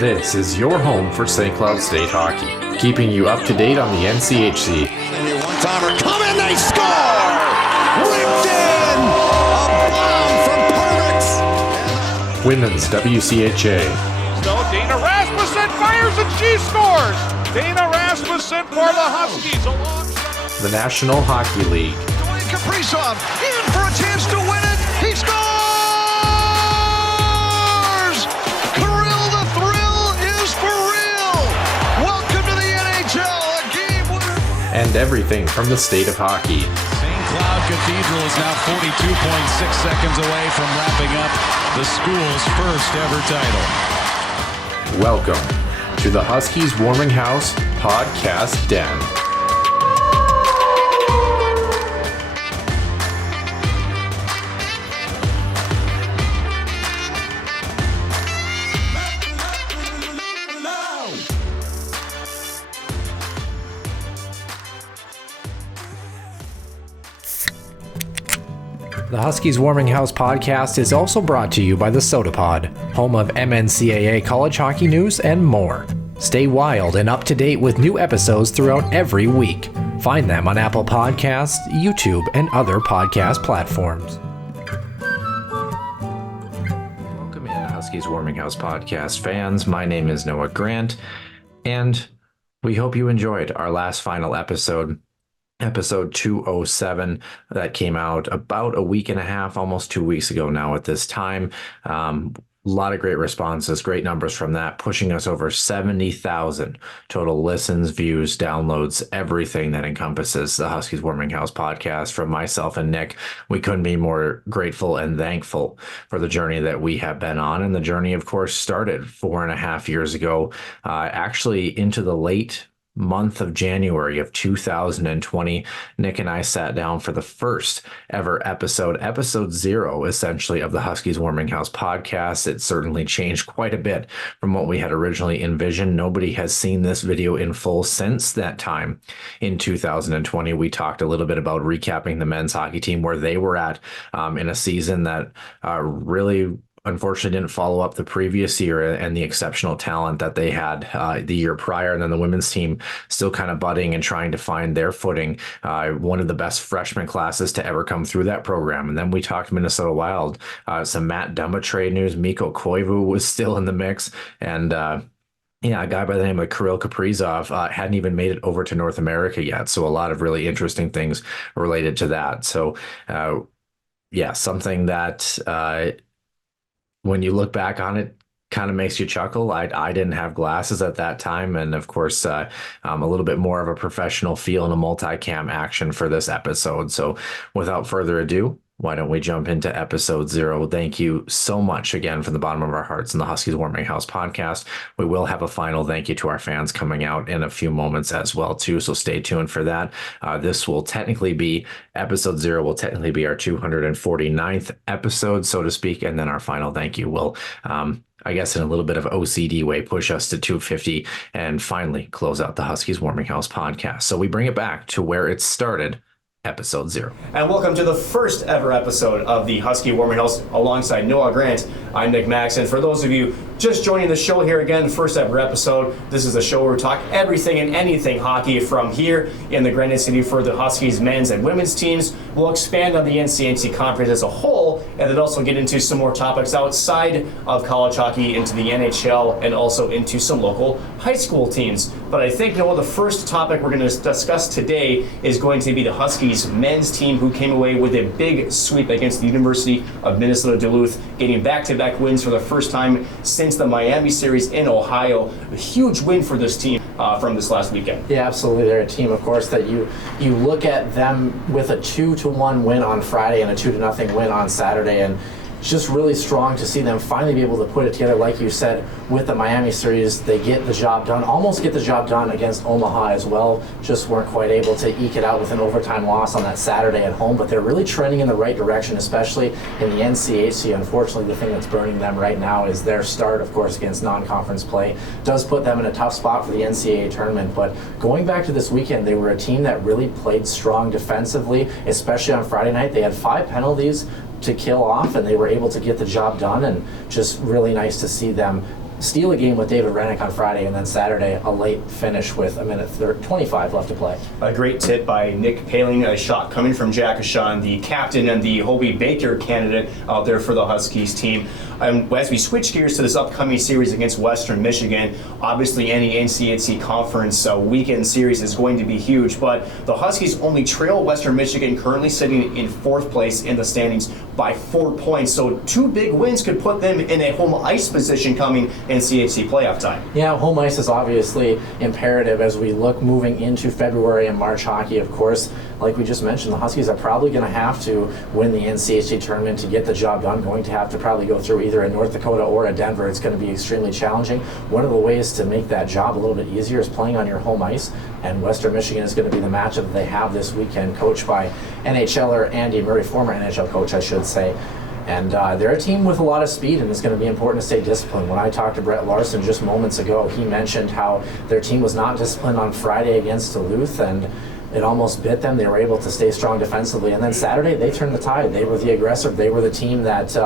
This is your home for St. Cloud State hockey, keeping you up to date on the NCHC. One-timer, come in, they score! Ripped in! A bomb from Pervix! Women's WCHA. So Dana Rasmussen fires and she scores! Dana Rasmussen for the Huskies alongside The National Hockey League. Dwayne Kaprizov in for a chance to win it! He scores! Kirill, the thrill is for real! Welcome to the NHL, a game winner! And everything from the state of hockey. St. Cloud Cathedral is now 42.6 seconds away from wrapping up the school's first ever title. Welcome to the Huskies Warming House Podcast Den. The Huskies Warming House Podcast is also brought to you by the Sota Pod, home of MNCAA college hockey news and more. Stay wild and up to date with new episodes throughout every week. Find them on Apple Podcasts, YouTube, and other podcast platforms. Welcome in, Huskies Warming House Podcast fans. My name is Noah Grant, and we hope you enjoyed our last final episode. Episode 207 that came out about a week and a half, almost 2 weeks ago now at this time. A lot of great responses, great numbers from that, pushing us over 70,000 total listens, views, downloads, everything that encompasses the Huskies Warming House podcast. From myself and Nick, we couldn't be more grateful and thankful for the journey that we have been on. And the journey, of course, started 4.5 years ago, actually into the late month of January of 2020. Nick and I sat down for the first ever episode zero, essentially, of the Huskies Warming House podcast. It certainly changed quite a bit from what we had originally envisioned. Nobody has seen this video in full since that time in 2020. We talked a little bit about recapping the men's hockey team, where they were at in a season that really unfortunately didn't follow up the previous year and the exceptional talent that they had the year prior. And then the women's team still kind of budding and trying to find their footing. One of the best freshman classes to ever come through that program. And then we talked Minnesota Wild, some Matt Dumba trade news. Mikko Koivu was still in the mix. And a guy by the name of Kirill Kaprizov hadn't even made it over to North America yet. So a lot of really interesting things related to that. So something that when you look back on it, kind of makes you chuckle. I didn't have glasses at that time. And of course, a little bit more of a professional feel and a multicam action for this episode. So without further ado, why don't we jump into episode 0? Thank you so much again from the bottom of our hearts in the Huskies Warming House podcast. We will have a final thank you to our fans coming out in a few moments as well too. So stay tuned for that. This will technically be episode 0 will technically be our 249th episode, so to speak. And then our final thank you will, I guess in a little bit of OCD way, push us to 250 and finally close out the Huskies Warming House podcast. So we bring it back to where it started. Episode 0. And welcome to the first ever episode of the Husky Warming House alongside Noah Grant. I'm Nick Maxon. For those of you just joining the show here again, first ever episode, this is a show where we talk everything and anything hockey from here in the Granite City for the Huskies men's and women's teams. We'll expand on the NCHC conference as a whole and then also get into some more topics outside of college hockey, into the NHL and also into some local high school teams. But I think, Noah, the first topic we're going to discuss today is going to be the Huskies men's team, who came away with a big sweep against the University of Minnesota Duluth, getting back-to-back wins for the first time since the Miami series in Ohio. A huge win for this team from this last weekend. Yeah, absolutely. They're a team, of course, that you look at them with a 2-1 win on Friday and a 2-0 win on Saturday, and it's just really strong to see them finally be able to put it together. Like you said, with the Miami series, they get the job done, almost get the job done against Omaha as well. Just weren't quite able to eke it out with an overtime loss on that Saturday at home, but they're really trending in the right direction, especially in the NCHC. Unfortunately, the thing that's burning them right now is their start, of course, against non-conference play. Does put them in a tough spot for the NCAA tournament, but going back to this weekend, they were a team that really played strong defensively, especially on Friday night. They had 5 penalties to kill off, and they were able to get the job done, and just really nice to see them steal a game with David Rennick on Friday, and then Saturday a late finish with a minute 25 left to play. A great tip by Nick Paling, a shot coming from Jack Ashawn, the captain and the Hobie Baker candidate out there for the Huskies team. As we switch gears to this upcoming series against Western Michigan, obviously any NCHC conference weekend series is going to be huge, but the Huskies only trail Western Michigan, currently sitting in 4th place in the standings by 4 points. So 2 big wins could put them in a home ice position coming NCHC playoff time. Yeah, home ice is obviously imperative as we look moving into February and March hockey. Of course, like we just mentioned, the Huskies are probably going to have to win the NCHC tournament to get the job done. Going to have to probably go through either a North Dakota or a Denver. It's going to be extremely challenging. One of the ways to make that job a little bit easier is playing on your home ice, and Western Michigan is going to be the matchup that they have this weekend, coached by NHLer Andy Murray, former NHL coach, I should say. And they're a team with a lot of speed, and it's going to be important to stay disciplined. When I talked to Brett Larson just moments ago, he mentioned how their team was not disciplined on Friday against Duluth, and it almost bit them. They were able to stay strong defensively. And then Saturday, they turned the tide. They were the aggressor. They were the team that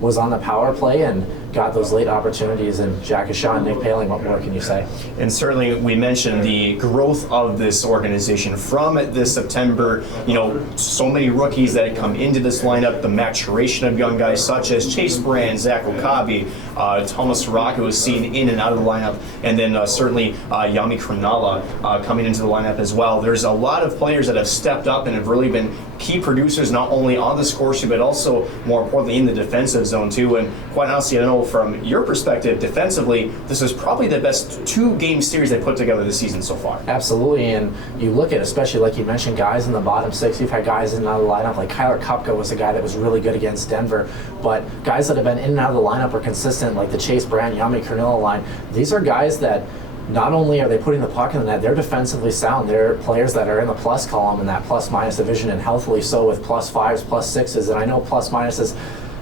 was on the power play and got those late opportunities. And Jack Ashawn, Nick Paling, what more can you say? And certainly we mentioned the growth of this organization from this September, so many rookies that had come into this lineup, the maturation of young guys such as Chase Brand, Zach Okabe, Thomas Soraka was seen in and out of the lineup, and then certainly Yami Cronulla coming into the lineup as well. There's a lot of players that have stepped up and have really been key producers, not only on the score sheet, but also more importantly in the defensive zone too. And quite honestly, I know from your perspective, defensively, this is probably the best 2-game series they put together this season so far. Absolutely, and you look at, especially like you mentioned, guys in the bottom 6. You've had guys in and out of the lineup, like Kyler Kupka was a guy that was really good against Denver, but guys that have been in and out of the lineup are consistent, like the Chase Brand, Yami Cronulla line. These are guys that not only are they putting the puck in the net, they're defensively sound. They're players that are in the plus column in that plus-minus division, and healthily so, with +5s, +6s. And I know plus-minus is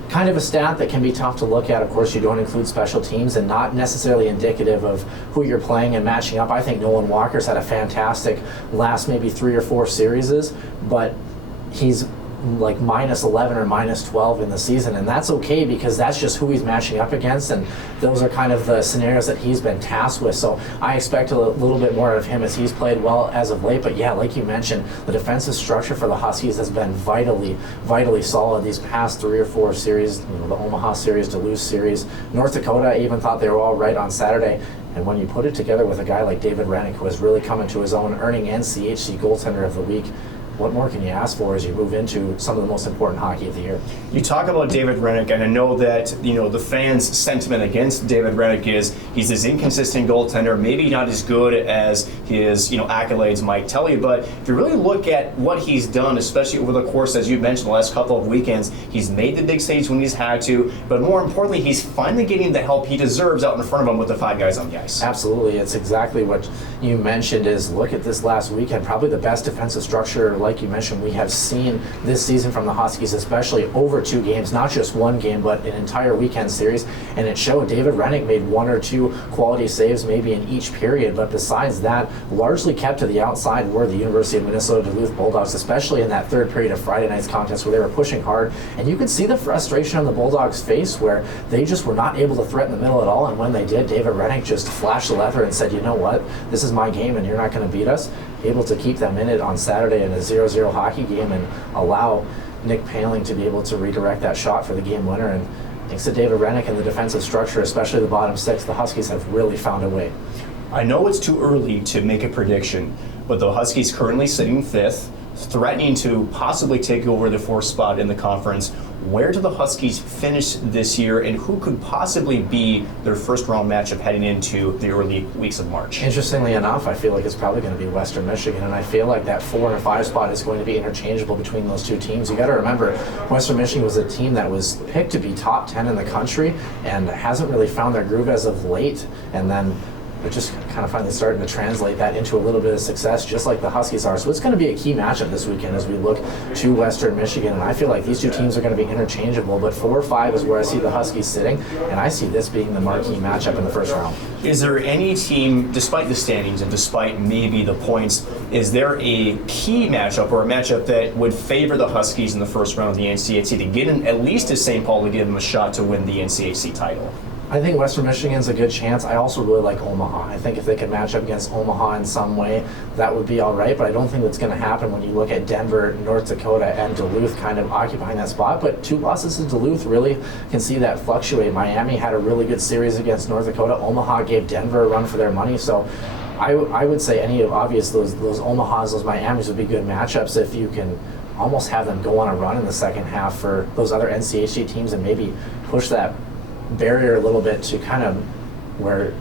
kind of a stat that can be tough to look at. Of course, you don't include special teams, and not necessarily indicative of who you're playing and matching up. I think Nolan Walker's had a fantastic last maybe 3 or 4 series, but he's like -11 or -12 in the season, and that's okay because that's just who he's matching up against, and those are kind of the scenarios that he's been tasked with. So I expect a little bit more of him as he's played well as of late. But yeah, like you mentioned, the defensive structure for the Huskies has been vitally solid these past 3 or 4 series. The Omaha series, Duluth series, North Dakota, I even thought they were all right on Saturday. And when you put it together with a guy like David Rennick, who has really come into his own, earning NCHC Goaltender of the Week, what more can you ask for as you move into some of the most important hockey of the year? You talk about David Rennick, and I know that the fans' sentiment against David Rennick is he's this inconsistent goaltender, maybe not as good as his accolades might tell you. But if you really look at what he's done, especially over the course, as you mentioned, the last couple of weekends, he's made the big saves when he's had to. But more importantly, he's finally getting the help he deserves out in front of him with the 5 guys on the ice. Absolutely, it's exactly what you mentioned. Is look at this last weekend, probably the best defensive structure, like you mentioned, we have seen this season from the Huskies, especially over 2 games, not just 1 game, but an entire weekend series. And it showed. David Rennick made 1 or 2 quality saves maybe in each period, but besides that, largely kept to the outside were the University of Minnesota Duluth Bulldogs, especially in that 3rd period of Friday night's contest where they were pushing hard. And you could see the frustration on the Bulldogs' face where they just were not able to threaten the middle at all. And when they did, David Rennick just flashed the lever and said, you know what, this is my game and you're not going to beat us. Able to keep them in it on Saturday in a 0-0 hockey game and allow Nick Paling to be able to redirect that shot for the game winner. And thanks to David Rennick and the defensive structure, especially the bottom 6, the Huskies have really found a way. I know it's too early to make a prediction, but the Huskies currently sitting 5th, threatening to possibly take over the 4th spot in the conference. Where do the Huskies finish this year, and who could possibly be their first-round matchup heading into the early weeks of March? Interestingly enough, I feel like it's probably going to be Western Michigan, and I feel like that 4 and 5 spot is going to be interchangeable between those 2 teams. You got to remember, Western Michigan was a team that was picked to be top 10 in the country and hasn't really found their groove as of late, and then they're just kind of finally starting to translate that into a little bit of success, just like the Huskies are. So it's going to be a key matchup this weekend as we look to Western Michigan, and I feel like these 2 teams are going to be interchangeable, but 4-5 is where I see the Huskies sitting, and I see this being the marquee matchup in the first round. Is there any team, despite the standings and despite maybe the points, is there a key matchup or a matchup that would favor the Huskies in the first round of the NCHC to get in at least to St. Paul to give them a shot to win the NCHC title? I think Western Michigan's a good chance. I also really like Omaha. I think if they could match up against Omaha in some way, that would be all right, but I don't think that's going to happen when you look at Denver, North Dakota, and Duluth kind of occupying that spot. But 2 losses to Duluth really can see that fluctuate. Miami had a really good series against North Dakota. Omaha gave Denver a run for their money, so I would say any of those Omahas, those Miamis would be good matchups if you can almost have them go on a run in the second half for those other NCHC teams and maybe push that barrier a little bit to kind of where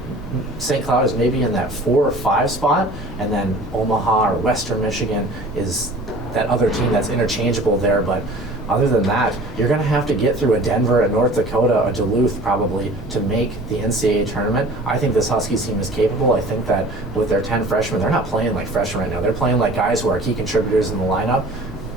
St. Cloud is maybe in that 4 or 5 spot, and then Omaha or Western Michigan is that other team that's interchangeable there. But other than that, you're going to have to get through a Denver, a North Dakota, a Duluth probably to make the NCAA tournament. I think this Huskies team is capable. I think that with their 10 freshmen, they're not playing like freshmen right now. They're playing like guys who are key contributors in the lineup.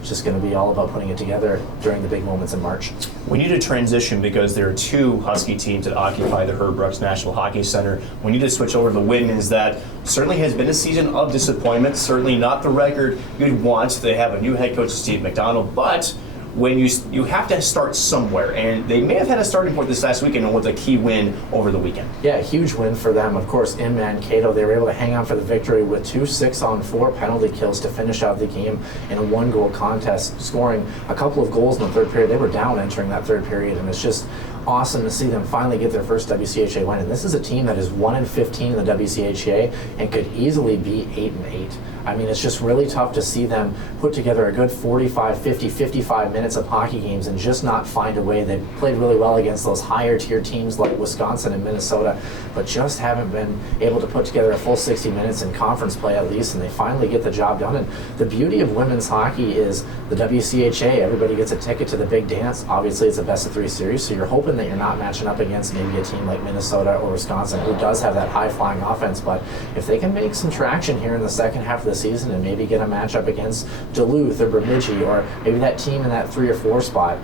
It's just going to be all about putting it together during the big moments in March. We need to transition because there are 2 Husky teams that occupy the Herb Brooks National Hockey Center. We need to switch over to the women's. That certainly has been a season of disappointment, certainly not the record you'd want. They have a new head coach, Steve McDonald, but when you have to start somewhere, and they may have had a starting point this last weekend with a key win over the weekend. Yeah, a huge win for them. Of course, in Mankato, they were able to hang on for the victory with 2 6-on-4 penalty kills to finish out the game in a 1-goal contest, scoring a couple of goals in the third period. They were down entering that third period, and it's just awesome to see them finally get their first WCHA win. And this is a team that is 1-15 in the WCHA and could easily be 8-8. I mean, it's just really tough to see them put together a good 45, 50, 55 minutes of hockey games and just not find a way. They played really well against those higher tier teams like Wisconsin and Minnesota, but just haven't been able to put together a full 60 minutes in conference play at least, and they finally get the job done. And the beauty of women's hockey is the WCHA. Everybody gets a ticket to the big dance. Obviously, it's a best-of-3 series, so you're hoping that you're not matching up against maybe a team like Minnesota or Wisconsin who does have that high-flying offense. But if they can make some traction here in the second half of the season and maybe get a matchup against Duluth or Bemidji or maybe that team in that 3 or 4 spot,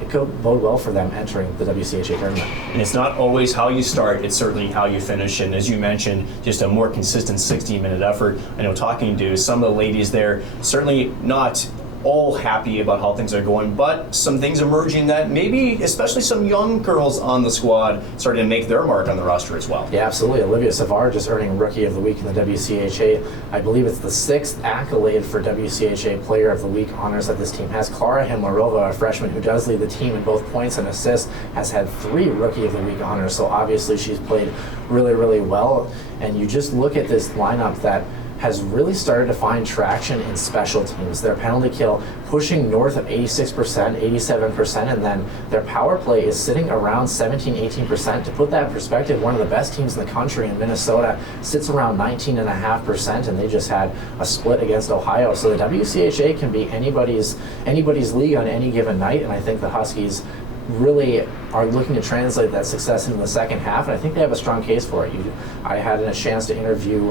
it could bode well for them entering the WCHA tournament. And it's not always how you start, it's certainly how you finish. And as you mentioned, just a more consistent 60-minute effort. I know talking to some of the ladies there, certainly not all happy about how things are going, but some things emerging that maybe, especially some young girls on the squad, starting to make their mark on the roster as well. Yeah, absolutely. Olivia Savard just earning Rookie of the Week in the WCHA. I believe it's the 6th accolade for WCHA Player of the Week honors that this team has. Clara Himlarova, a freshman who does lead the team in both points and assists, has had 3 Rookie of the Week honors, so obviously she's played really, really well. And you just look at this lineup that has really started to find traction in special teams. Their penalty kill pushing north of 86%, 87%, and then their power play is sitting around 17, 18%. To put that in perspective, one of the best teams in the country in Minnesota sits around 19.5%, and they just had a split against Ohio. So the WCHA can be anybody's league on any given night, and I think the Huskies really are looking to translate that success into the second half, and I think they have a strong case for it. I had a chance to interview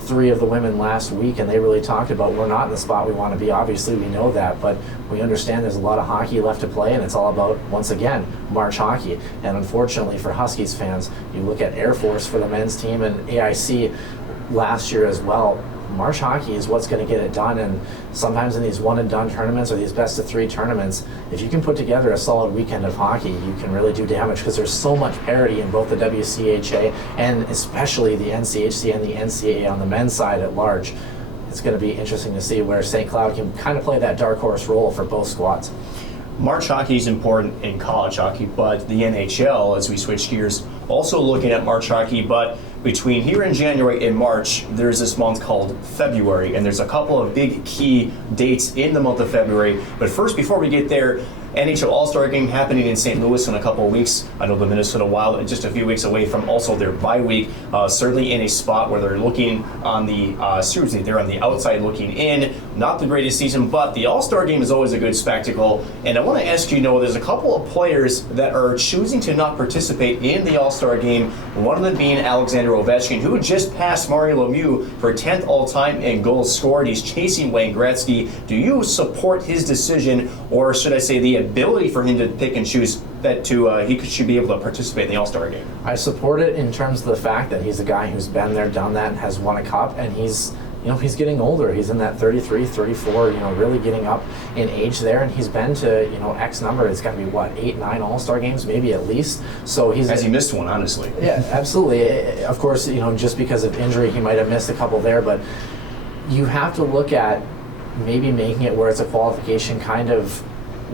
3 of the women last week, and they really talked about we're not in the spot we want to be. Obviously, we know that, but we understand there's a lot of hockey left to play, and it's all about, once again, March hockey. And unfortunately for Huskies fans, you look at Air Force for the men's team and AIC last year as well. March hockey is what's going to get it done, and sometimes in these one-and-done tournaments or these best-of-3 tournaments, if you can put together a solid weekend of hockey, you can really do damage because there's so much parity in both the WCHA and especially the NCHC and the NCAA on the men's side at large. It's going to be interesting to see where St. Cloud can kind of play that dark horse role for both squads. March hockey is important in college hockey, but the NHL, as we switch gears, also looking at March hockey, but between here in January and March, there's this month called February, and there's a couple of big key dates in the month of February. But first, before we get there, NHL All-Star Game happening in St. Louis in a couple of weeks. I know the Minnesota Wild are just a few weeks away from also their bye week, certainly in a spot where they're looking on the, seriously, they're on the outside looking in. Not the greatest season, but the All-Star Game is always a good spectacle. And I want to ask you, Noah, there's a couple of players that are choosing to not participate in the All-Star Game, one of them being Alexander Ovechkin, who just passed Mario Lemieux for 10th all-time in goals scored. He's chasing Wayne Gretzky. Do you support his decision, or should I say the ability for him to pick and choose that he should be able to participate in the All-Star Game? I support it in terms of the fact that he's a guy who's been there, done that, and has won a cup, and he's he's getting older. He's in that 33, 34, really getting up in age there, and he's been to, X number. It's got to be, 8, 9 All-Star games, maybe at least. So Has he missed one, honestly? Yeah, absolutely. Of course, just because of injury, he might have missed a couple there, but you have to look at maybe making it where it's a qualification kind of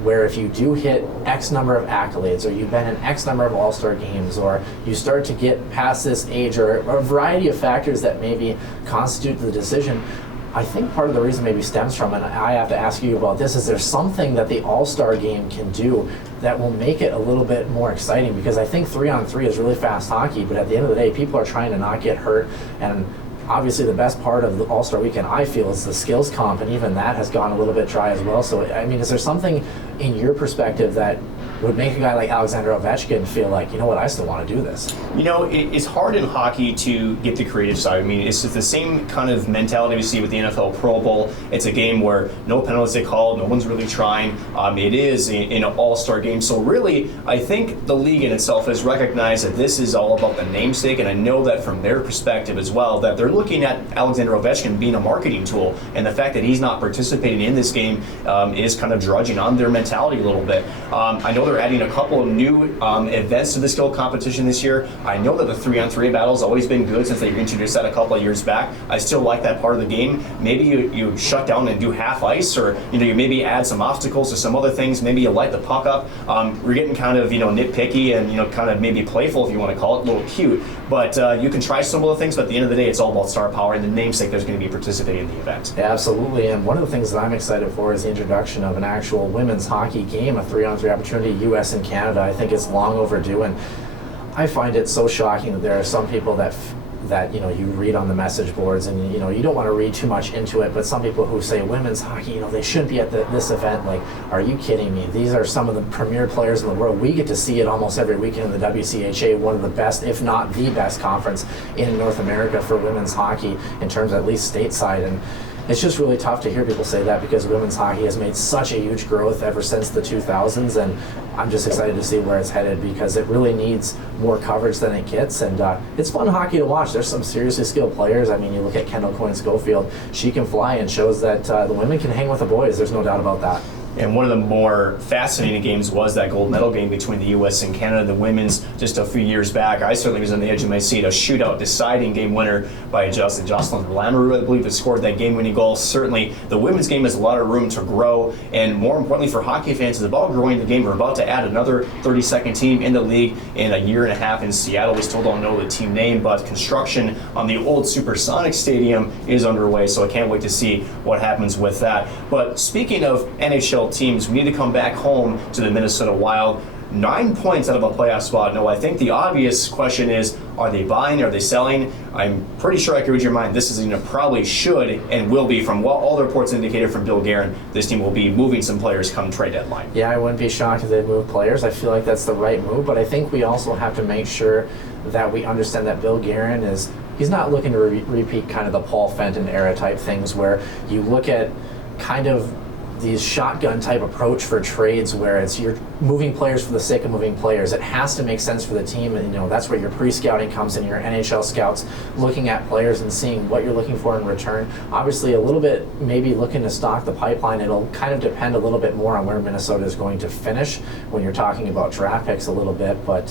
where if you do hit X number of accolades, or you've been in X number of All-Star games, or you start to get past this age, or a variety of factors that maybe constitute the decision, I think part of the reason maybe stems from, and I have to ask you about this, is there something that the All-Star game can do that will make it a little bit more exciting? Because I think 3-on-3 is really fast hockey, but at the end of the day, people are trying to not get hurt, and obviously the best part of the All-Star weekend, I feel, is the skills comp, and even that has gone a little bit dry as well. So, I mean, is there something in your perspective that would make a guy like Alexander Ovechkin feel like, I still want to do this? It's hard in hockey to get the creative side. I mean, it's the same kind of mentality we see with the NFL Pro Bowl. It's a game where no penalties are called, no one's really trying. It is an all-star game. So really, I think the league in itself has recognized that this is all about the namesake, and I know that from their perspective as well, that they're looking at Alexander Ovechkin being a marketing tool, and the fact that he's not participating in this game is kind of drudging on their mentality a little bit. I know they're adding a couple of new events to the skill competition this year. I know that the 3-on-3 battle's always been good since they introduced that a couple of years back. I still like that part of the game. Maybe you shut down and do half ice, or you maybe add some obstacles or some other things. Maybe you light the puck up. We're getting kind of nitpicky and kind of maybe playful, if you want to call it, a little cute. But you can try some of the things, but at the end of the day, it's all about star power and the namesake that's going to be participating in the event. Yeah, absolutely. And one of the things that I'm excited for is the introduction of an actual women's hockey game, a 3-on-3 opportunity, U.S. and Canada. I think it's long overdue, and I find it so shocking that there are some people that you read on the message boards, and you don't want to read too much into it, but some people who say women's hockey, they shouldn't be at this event. Like, are you kidding me? These are some of the premier players in the world. We get to see it almost every weekend in the WCHA, one of the best, if not the best conference in North America for women's hockey in terms of at least stateside. And it's just really tough to hear people say that, because women's hockey has made such a huge growth ever since the 2000s, and I'm just excited to see where it's headed, because it really needs more coverage than it gets, and it's fun hockey to watch. There's some seriously skilled players. I mean, you look at Kendall Coyne-Schofield, she can fly, and shows that the women can hang with the boys. There's no doubt about that. And one of the more fascinating games was that gold medal game between the U.S. and Canada, the women's, just a few years back. I certainly was on the edge of my seat. A shootout deciding game winner by Jocelyn Lamoureux, I believe, that scored that game-winning goal. Certainly, the women's game has a lot of room to grow, and more importantly for hockey fans, it's about growing the game. We're about to add another 32nd team in the league in a year and a half in Seattle. We still don't know the team name, but construction on the old Supersonic Stadium is underway, so I can't wait to see what happens with that. But speaking of NHL teams, we need to come back home to the Minnesota Wild. 9 points out of a playoff spot. No, I think the obvious question is, are they buying? Are they selling? I'm pretty sure I can read your mind. This is probably should and will be, from what all the reports indicated from Bill Guerin, this team will be moving some players come trade deadline. Yeah, I wouldn't be shocked if they move players. I feel like that's the right move, but I think we also have to make sure that we understand that Bill Guerin he's not looking to repeat kind of the Paul Fenton era type things, where you look at kind of these shotgun type approach for trades, where it's you're moving players for the sake of moving players. It has to make sense for the team, and that's where your pre-scouting comes in, your NHL scouts looking at players and seeing what you're looking for in return. Obviously a little bit maybe looking to stock the pipeline. It'll kind of depend a little bit more on where Minnesota is going to finish when you're talking about draft picks a little bit, but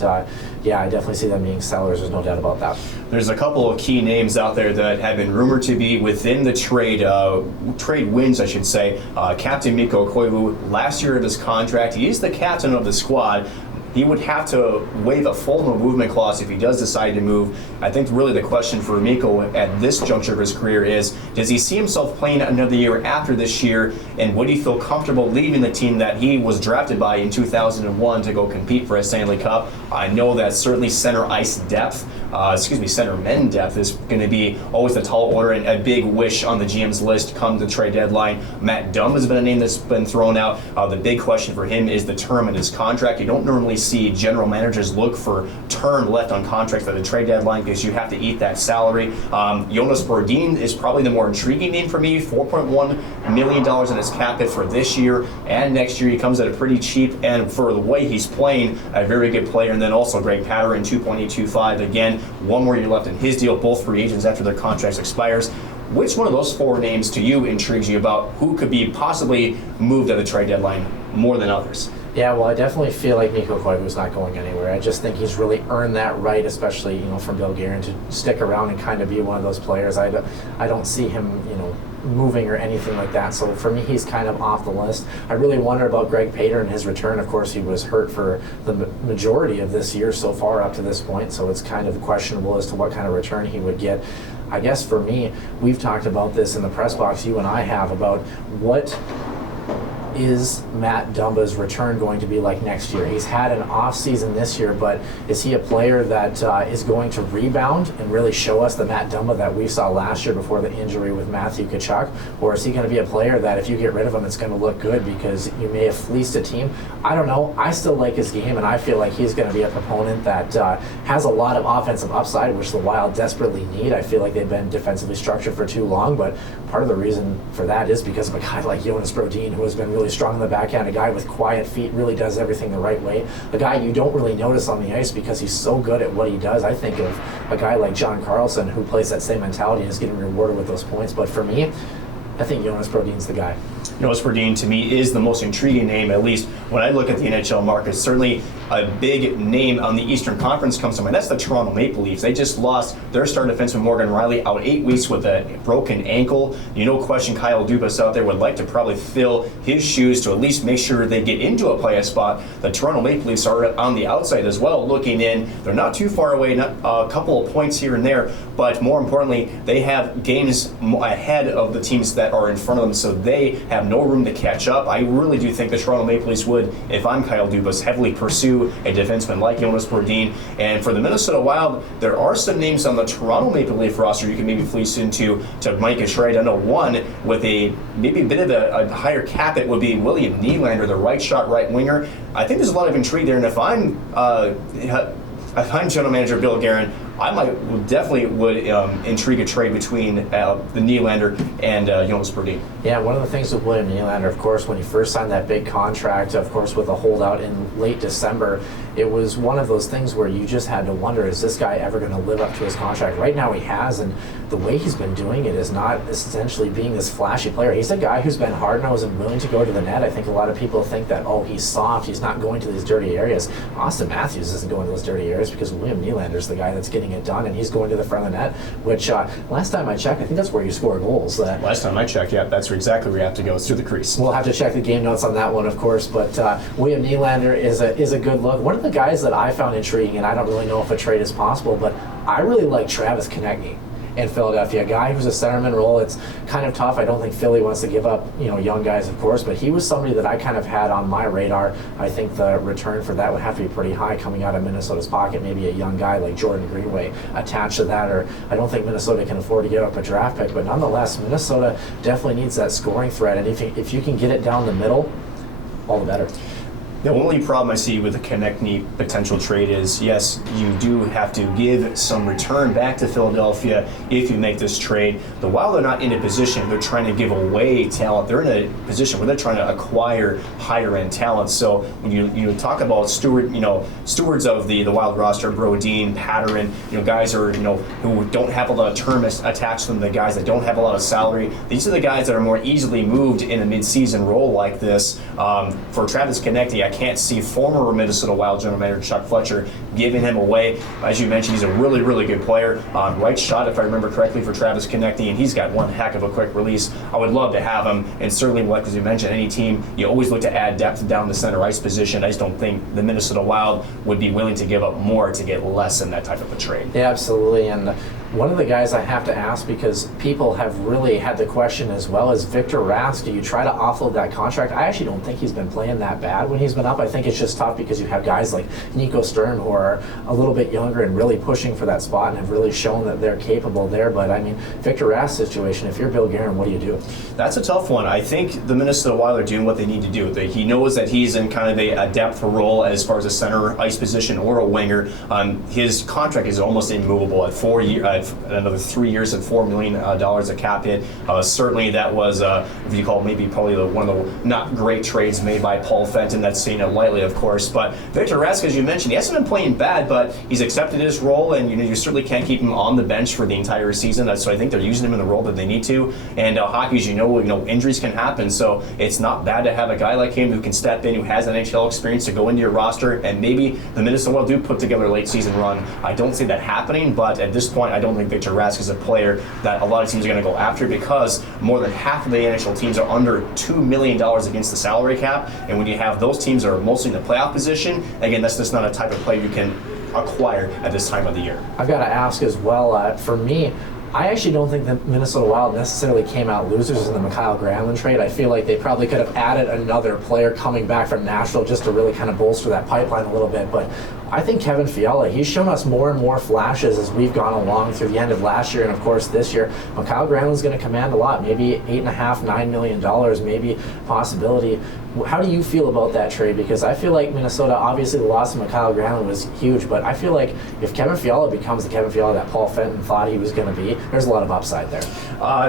yeah, I definitely see them being sellers. There's no doubt about that. There's a couple of key names out there that have been rumored to be within the trade wins, I should say. Captain Mikko Koivu, last year of his contract, he is the captain of the squad. He would have to waive a full no movement clause if he does decide to move. I think really the question for Mikko at this juncture of his career is, does he see himself playing another year after this year, and would he feel comfortable leaving the team that he was drafted by in 2001 to go compete for a Stanley Cup? I know that certainly center ice depth, center men depth is going to be always the tall order and a big wish on the GM's list come the trade deadline. Matt Dumb has been a name that's been thrown out. The big question for him is the term in his contract. You don't normally see general managers look for term left on contract for the trade deadline, because you have to eat that salary. Jonas Brodin is probably the more intriguing name for me. $4.1 million in his cap hit for this year and next year. He comes at a pretty cheap, and for the way he's playing, a very good player. And then also Greg Patterson, $2.825. Again, one more year left in his deal, both free agents after their contracts expires. Which one of those 4 names to you intrigues you about who could be possibly moved at the trade deadline more than others? Yeah, well, I definitely feel like Mikko Koivu's not going anywhere. I just think he's really earned that right, especially, from Bill Guerin to stick around and kind of be one of those players. I don't see him, moving or anything like that. So for me, he's kind of off the list. I really wonder about Greg Pater and his return. Of course, he was hurt for the majority of this year so far up to this point, so it's kind of questionable as to what kind of return he would get. I guess for me, we've talked about this in the press box, you and I have, about what is Matt Dumba's return going to be like next year? He's had an off season this year, but is he a player that is going to rebound and really show us the Matt Dumba that we saw last year before the injury with Matthew Tkachuk? Or is he going to be a player that if you get rid of him, it's going to look good because you may have fleeced a team? I don't know. I still like his game, and I feel like he's going to be a proponent that has a lot of offensive upside, which the Wild desperately need. I feel like they've been defensively structured for too long, but part of the reason for that is because of a guy like Jonas Brodin, who has been really strong in the backhand, a guy with quiet feet, really does everything the right way, a guy you don't really notice on the ice because he's so good at what he does. I think of a guy like John Carlson, who plays that same mentality and is getting rewarded with those points. But for me, I think Jonas Brodin's the guy. Jonas Brodin, to me, is the most intriguing name, at least when I look at the NHL market. Certainly a big name on the Eastern Conference comes to mind. That's the Toronto Maple Leafs. They just lost their star defenseman Morgan Rielly out 8 weeks with a broken ankle. No question Kyle Dubas out there would like to probably fill his shoes to at least make sure they get into a playoff spot. The Toronto Maple Leafs are on the outside as well, looking in. They're not too far away, not a couple of points here and there, but more importantly, they have games ahead of the teams that are in front of them, so they have no room to catch up. I really do think the Toronto Maple Leafs would, if I'm Kyle Dubas, heavily pursue a defenseman like Jonas Brodin. And for the Minnesota Wild, there are some names on the Toronto Maple Leaf roster you can maybe fleece into to make a trade. I know one with maybe a bit of a higher cap, it would be William Nylander, the right shot right winger. I think there's a lot of intrigue there, and if I'm general manager Bill Guerin, I would intrigue a trade between the Nylander and Jonas Brodin. Yeah, one of the things with William Nylander, of course, when he first signed that big contract, of course, with a holdout in late December, it was one of those things where you just had to wonder, is this guy ever going to live up to his contract? Right now he has, and the way he's been doing it is not essentially being this flashy player. He's a guy who's been hard-nosed and willing to go to the net. I think a lot of people think that, he's soft, he's not going to these dirty areas. Austin Matthews isn't going to those dirty areas because William Nylander's the guy that's getting it done, and he's going to the front of the net, which last time I checked, I think that's where you score goals. Last time I checked, yeah, that's exactly where you have to go. It's through the crease. We'll have to check the game notes on that one, of course, but William Nylander is a good look. One of the guys that I found intriguing, and I don't really know if a trade is possible, but I really like Travis Konecny in Philadelphia, a guy who's a centerman role. It's kind of tough. I don't think Philly wants to give up, young guys, of course, but he was somebody that I kind of had on my radar. I think the return for that would have to be pretty high coming out of Minnesota's pocket. Maybe a young guy like Jordan Greenway attached to that, or I don't think Minnesota can afford to give up a draft pick, but nonetheless, Minnesota definitely needs that scoring threat, and if you can get it down the middle, all the better. The only problem I see with the Konecny potential trade is, yes, you do have to give some return back to Philadelphia if you make this trade. The Wild are not in a position they're trying to give away talent. They're in a position where they're trying to acquire higher-end talent. So when you talk about stewards of the Wild roster, Brodin, Patterson, guys who don't have a lot of term attached to them, the guys that don't have a lot of salary. These are the guys that are more easily moved in a mid-season role like this. For Travis Konecny, I can't see former Minnesota Wild general manager Chuck Fletcher giving him away. As you mentioned, he's a really, really good player. Right shot, if I remember correctly, for Travis Konecny, and he's got one heck of a quick release. I would love to have him, and certainly, like as you mentioned, any team, you always look to add depth down the center ice position. I just don't think the Minnesota Wild would be willing to give up more to get less in that type of a trade. Yeah, absolutely, and one of the guys I have to ask, because people have really had the question as well, is Victor Rask. Do you try to offload that contract? I actually don't think he's been playing that bad when he's been up. I think it's just tough because you have guys like Nico Sturm who are a little bit younger and really pushing for that spot and have really shown that they're capable there. But I mean, Victor Rask's situation, if you're Bill Guerin, what do you do? That's a tough one. I think the Minnesota Wild are doing what they need to do. He knows that he's in kind of a depth role as far as a center ice position or a winger. His contract is almost immovable at another 3 years at $4 million of cap hit. Certainly that was, if you call it maybe probably one of the not great trades made by Paul Fenton. That's saying it lightly, of course. But Victor Rask, as you mentioned, he hasn't been playing bad, but he's accepted his role, and you certainly can't keep him on the bench for the entire season. So I think they're using him in the role that they need to. And hockey, as you know, injuries can happen. So it's not bad to have a guy like him who can step in, who has NHL experience, to go into your roster, and maybe the Minnesota Wild do put together a late season run. I don't see that happening, but at this point, I don't think Victor Rask is a player that a lot of teams are going to go after, because more than half of the NHL teams are under $2 million against the salary cap. And when you have those teams that are mostly in the playoff position, again, that's just not a type of player you can acquire at this time of the year. I've got to ask as well, for me, I actually don't think the Minnesota Wild necessarily came out losers in the Mikael Granlund trade. I feel like they probably could have added another player coming back from Nashville just to really kind of bolster that pipeline a little bit. But I think Kevin Fiala, he's shown us more and more flashes as we've gone along through the end of last year and, of course, this year. Mikael Granlund's going to command a lot, maybe $8.5–9 million, maybe possibility. How do you feel about that trade? Because I feel like Minnesota, obviously the loss of Mikael Granlund was huge, but I feel like if Kevin Fiala becomes the Kevin Fiala that Paul Fenton thought he was going to be, there's a lot of upside there.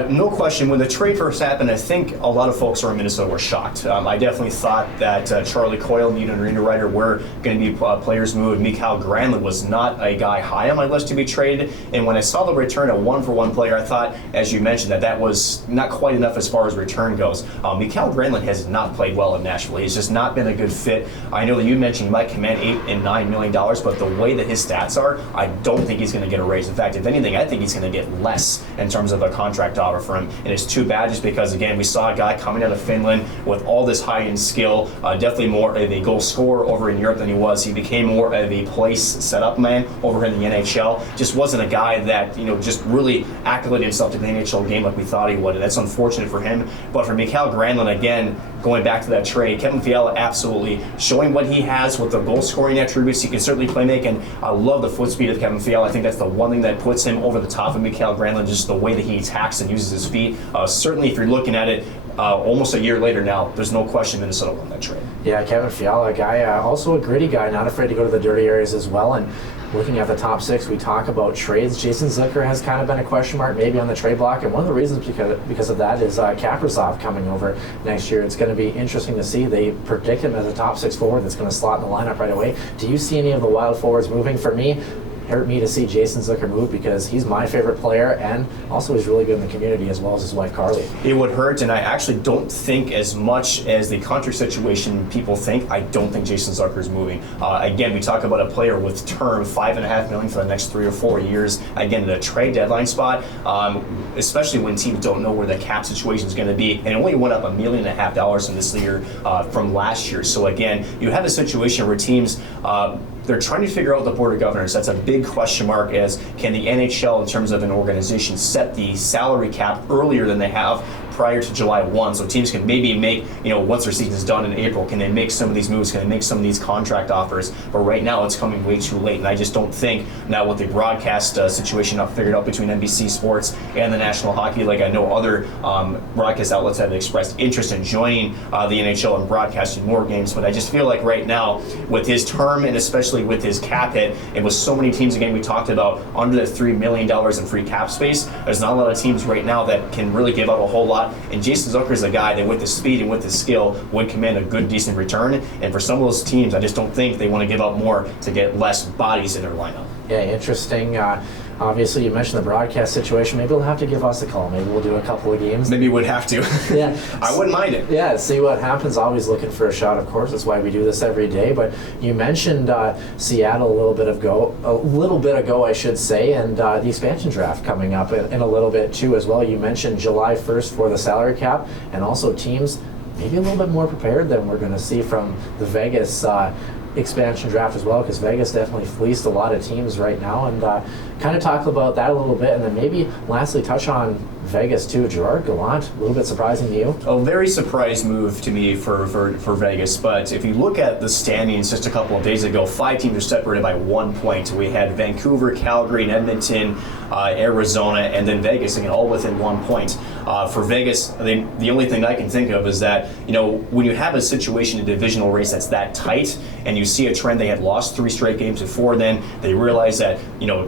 No question. When the trade first happened, I think a lot of folks around Minnesota were shocked. I definitely thought that Charlie Coyle and Nino Niederreiter were going to be players moved. Mikael Granlund was not a guy high on my list to be traded, and when I saw the return of one-for-one player, I thought, as you mentioned, that was not quite enough as far as return goes. Mikael Granlund has not played well in Nashville. He's just not been a good fit. I know that you mentioned he might command $8 and $9 million, but the way that his stats are, I don't think he's going to get a raise. In fact, if anything, I think he's going to get less in terms of a contract offer for him. And it's too bad, just because, again, we saw a guy coming out of Finland with all this high-end skill, definitely more of a goal scorer over in Europe than he was. He became more of a place setup man over in the NHL. Just wasn't a guy that, just really acclimated himself to the NHL game like we thought he would. And that's unfortunate for him. But for Mikael Granlund, again, going back to that trade, Kevin Fiala absolutely showing what he has with the goal-scoring attributes. He can certainly play make, and I love the foot speed of Kevin Fiala. I think that's the one thing that puts him over the top of Mikael Granlund, just the way that he attacks and uses his feet. Certainly, if you're looking at it almost a year later now, there's no question Minnesota won that trade. Yeah, Kevin Fiala, a guy, also a gritty guy, not afraid to go to the dirty areas as well. And looking at the top six, we talk about trades. Jason Zucker has kind of been a question mark maybe on the trade block, and one of the reasons because of that is Kaprizov coming over next year. It's going to be interesting to see. They predict him as a top six forward that's going to slot in the lineup right away. Do you see any of the Wild forwards moving? For me, hurt me to see Jason Zucker move, because he's my favorite player, and also he's really good in the community, as well as his wife Carly. It would hurt, and I actually don't think, as much as the contract situation people think, I don't think Jason Zucker is moving. Again, we talk about a player with term $5.5 million for the next 3 or 4 years. Again, the trade deadline spot, especially when teams don't know where the cap situation is going to be, and it only went up $1.5 million from this year from last year. So again, you have a situation where teams, they're trying to figure out the Board of Governors. That's a big question mark, as can the NHL, in terms of an organization, set the salary cap earlier than they have prior to July 1, so teams can maybe make, once their season's done in April, can they make some of these moves, can they make some of these contract offers? But right now it's coming way too late, and I just don't think, now with the broadcast situation not figured out between NBC Sports and the National Hockey League, I know other broadcast outlets have expressed interest in joining the NHL and broadcasting more games, but I just feel like right now, with his term and especially with his cap hit, and with so many teams, again, we talked about under the $3 million in free cap space, there's not a lot of teams right now that can really give out a whole lot. And Jason Zucker is a guy that, with his speed and with his skill, would command a good, decent return. And for some of those teams, I just don't think they want to give up more to get less bodies in their lineup. Yeah, interesting. Obviously, you mentioned the broadcast situation. Maybe they'll have to give us a call. Maybe we'll do a couple of games. Maybe we'd have to. Yeah. I wouldn't mind it. Yeah, see what happens. Always looking for a shot, of course. That's why we do this every day. But you mentioned Seattle a little bit ago, I should say, and the expansion draft coming up in a little bit too as well. You mentioned July 1st for the salary cap, and also teams maybe a little bit more prepared than we're going to see from the Vegas expansion draft as well, because Vegas definitely fleeced a lot of teams right now, and kind of talk about that a little bit, and then maybe lastly touch on Vegas too. Gerard Gallant, a little bit surprising to you? A very surprise move to me for Vegas, but if you look at the standings just a couple of days ago, 5 teams are separated by 1 point. We had Vancouver, Calgary, and Edmonton, Arizona, and then Vegas, again, all within 1 point. For Vegas, the only thing I can think of is that, when you have a situation, a divisional race that's that tight, and you see a trend, they had lost 3 straight games before then, they realize that,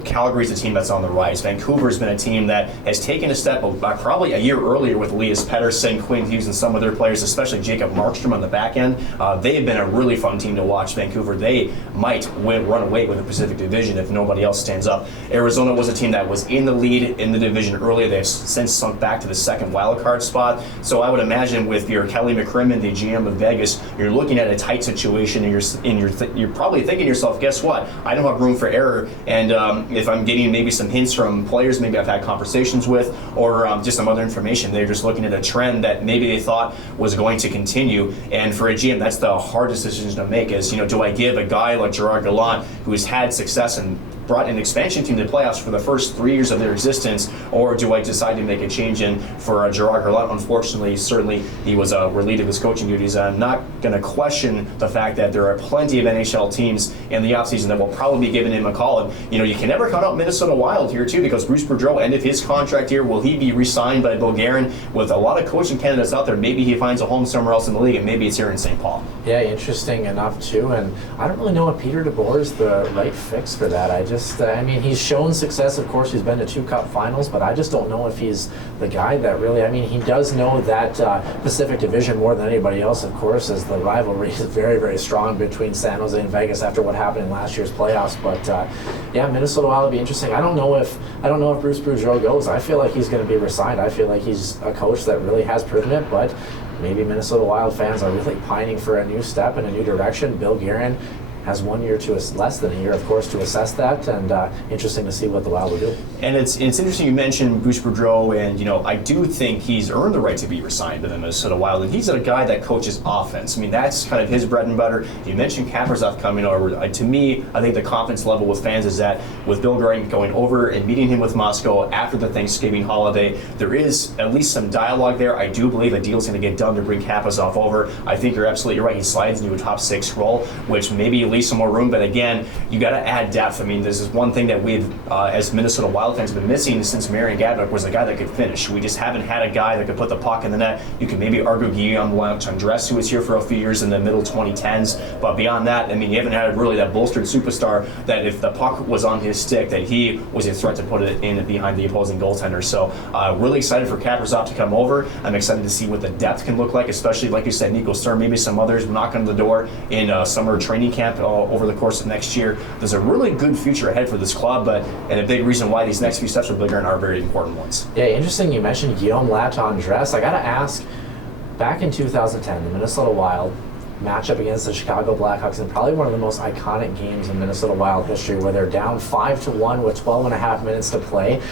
Calgary's Calgary's a team that's on the rise. Vancouver's been a team that has taken a step probably a year earlier with Elias Pettersson, Quinn Hughes, and some of their players, especially Jacob Markstrom on the back end. They have been a really fun team to watch. Vancouver, they might run away with the Pacific Division if nobody else stands up. Arizona was a team that was in the lead in the division earlier. They've since sunk back to the second wildcard spot. So I would imagine with your Kelly McCrimmon, the GM of Vegas, you're looking at a tight situation, and you're probably thinking to yourself, guess what? I don't have room for error, and if I'm getting maybe some hints from players maybe I've had conversations with, or just some other information, they're just looking at a trend that maybe they thought was going to continue. And for a GM, that's the hardest decision to make is, do I give a guy like Gerard Gallant, who has had success and brought an expansion team to the playoffs for the first 3 years of their existence, or do I decide to make a change in for Gerard Gallant? Unfortunately, certainly he was relieved of his coaching duties. I'm not going to question the fact that there are plenty of NHL teams in the offseason that will probably be giving him a call. And, you can never count out Minnesota Wild here, too, because Bruce Boudreau ended his contract here. Will he be re-signed by Bill Guerin? With a lot of coaching candidates out there, maybe he finds a home somewhere else in the league, and maybe it's here in St. Paul. Yeah, interesting enough, too. And I don't really know if Peter DeBoer is the right fix for that. He's shown success. Of course, he's been to 2 Cup finals, but I just don't know if he's the guy that really, he does know that Pacific Division more than anybody else, of course, as the rivalry is very, very strong between San Jose and Vegas after what happened in last year's playoffs. But Minnesota Wild will be interesting. I don't know if Bruce Boudreau goes. I feel like he's going to be re-signed. I feel like he's a coach that really has proven it, but maybe Minnesota Wild fans are really pining for a new step in a new direction. Bill Guerin has 1 year to less than a year, of course, to assess that, and interesting to see what the Wild will do. And it's interesting you mentioned Bruce Boudreau, and I do think he's earned the right to be re-signed to the Minnesota Wild, and he's a guy that coaches offense. That's kind of his bread and butter. You mentioned Kaprizov coming over. To me, I think the confidence level with fans is that with Bill Guerin going over and meeting him with Moscow after the Thanksgiving holiday, there is at least some dialogue there. I do believe a deal's going to get done to bring Kaprizov over. I think you're absolutely right. He slides into a top 6 role, which maybe leave some more room, but again, you got to add depth. This is one thing that we've, as Minnesota Wild fans, been missing since Marian Gaborik was a guy that could finish. We just haven't had a guy that could put the puck in the net. You can maybe argue Guillaume Landry, who was here for a few years in the middle 2010s, but beyond that, you haven't had really that bolstered superstar that if the puck was on his stick, that he was a threat to put it in behind the opposing goaltender. So really excited for Kaprizov to come over. I'm excited to see what the depth can look like, especially, like you said, Nico Sturm, maybe some others knocking on the door in summer training camp over the course of next year. There's a really good future ahead for this club, and a big reason why these next few steps with Bill Guerin are very important ones. Yeah, interesting you mentioned Guillaume Landry. I got to ask, back in 2010, the Minnesota Wild matchup against the Chicago Blackhawks in probably one of the most iconic games in Minnesota Wild history, where they're down 5-1 with 12 and a half minutes to play,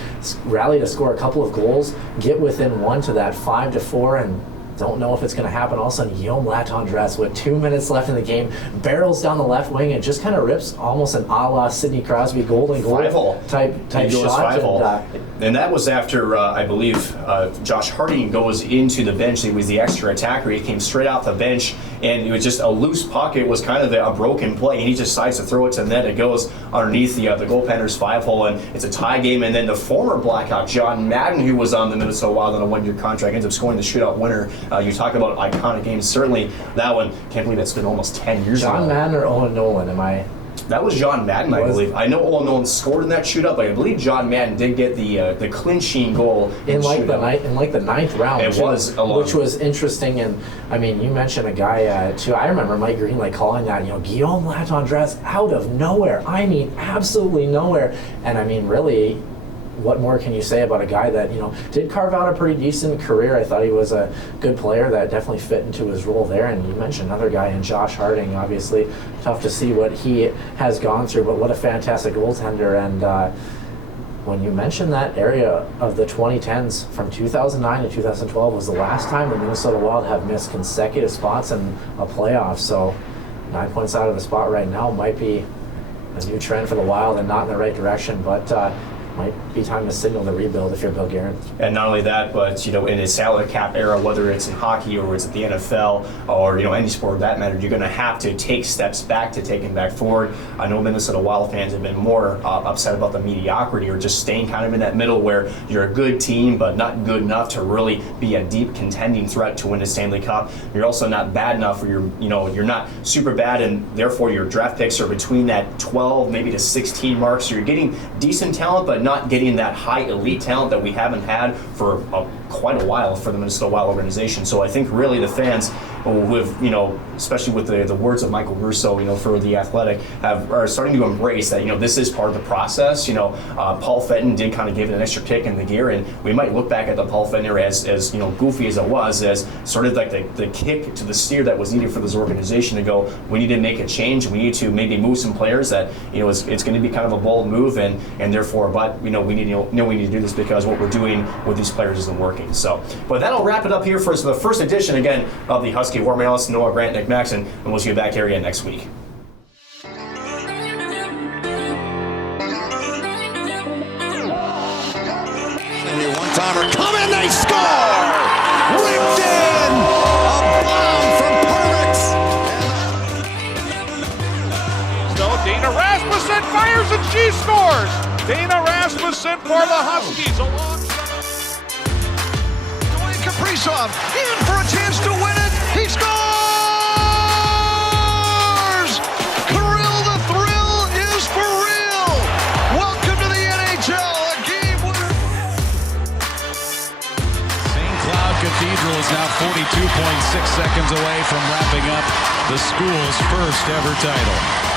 rally to score a couple of goals, get within 1 to that 5-4, and don't know if it's going to happen. All of a sudden, Guillaume Latendresse with 2 minutes left in the game barrels down the left wing and just kind of rips almost an a la Sidney Crosby golden goal type shot. And that was after, I believe, Josh Harding goes into the bench. He was the extra attacker. He came straight off the bench, and it was just a loose puck. It was kind of a broken play, and he just decides to throw it to the net. It goes underneath the goaltender's 5-hole, and it's a tie game. And then the former Blackhawk, John Madden, who was on the Minnesota Wild on a 1-year contract, ends up scoring the shootout winner. You talk about iconic games. Certainly that one, can't believe it's been almost 10 years ago. John Madden or Owen Nolan, That was John Madden, I believe. I know Owen Nolan scored in that shootout, but I believe John Madden did get the clinching goal in the ninth round. It was a lot, which was interesting. And you mentioned a guy too. I remember Mike Green calling that Guillaume Latendresse out of nowhere. Absolutely nowhere. And really, what more can you say about a guy that did carve out a pretty decent career? I thought he was a good player that definitely fit into his role there. And you mentioned another guy in Josh Harding. Obviously, tough to see what he has gone through, but what a fantastic goaltender. And when you mentioned that area of the 2010s, from 2009 to 2012 was the last time the Minnesota Wild have missed consecutive spots in a playoff. So 9 points out of the spot right now might be a new trend for the Wild and not in the right direction. But might be time to signal the rebuild if you're Bill Guerin. And not only that, but in a salary cap era, whether it's in hockey or it's at the NFL or any sport of that matter, you're going to have to take steps back to taking back forward. I know Minnesota Wild fans have been more upset about the mediocrity or just staying kind of in that middle where you're a good team but not good enough to really be a deep contending threat to win the Stanley Cup. You're also not bad enough where you're not super bad, and therefore your draft picks are between that 12 maybe to 16 mark. So you're getting decent talent but not getting that high elite talent that we haven't had for quite a while for the Minnesota Wild organization. So I think really the fans with, especially with the words of Michael Russo, for The Athletic, are starting to embrace that, this is part of the process. Paul Fenton did kind of give it an extra kick in the gear, and we might look back at the Paul Fenton era as goofy as it was, as sort of like the kick to the steer that was needed for this organization to go, we need to make a change, we need to maybe move some players that, it's going to be kind of a bold move, and therefore, but, we need to do this because what we're doing with these players isn't working. So, but that'll wrap it up here for the first edition, again, of the Husky Warming House. Noah Grant, Nick Maxon, and we'll see you back here again next week. One-timer coming, they score! Ripped in! A bomb from Perix! So Dana Rasmussen fires and she scores! Dana Rasmussen for the Huskies Dwayne Kaprizov in for a chance to win it! He scores! Kirill the Thrill is for real! Welcome to the NHL, a game winner! St. Cloud Cathedral is now 42.6 seconds away from wrapping up the school's first ever title.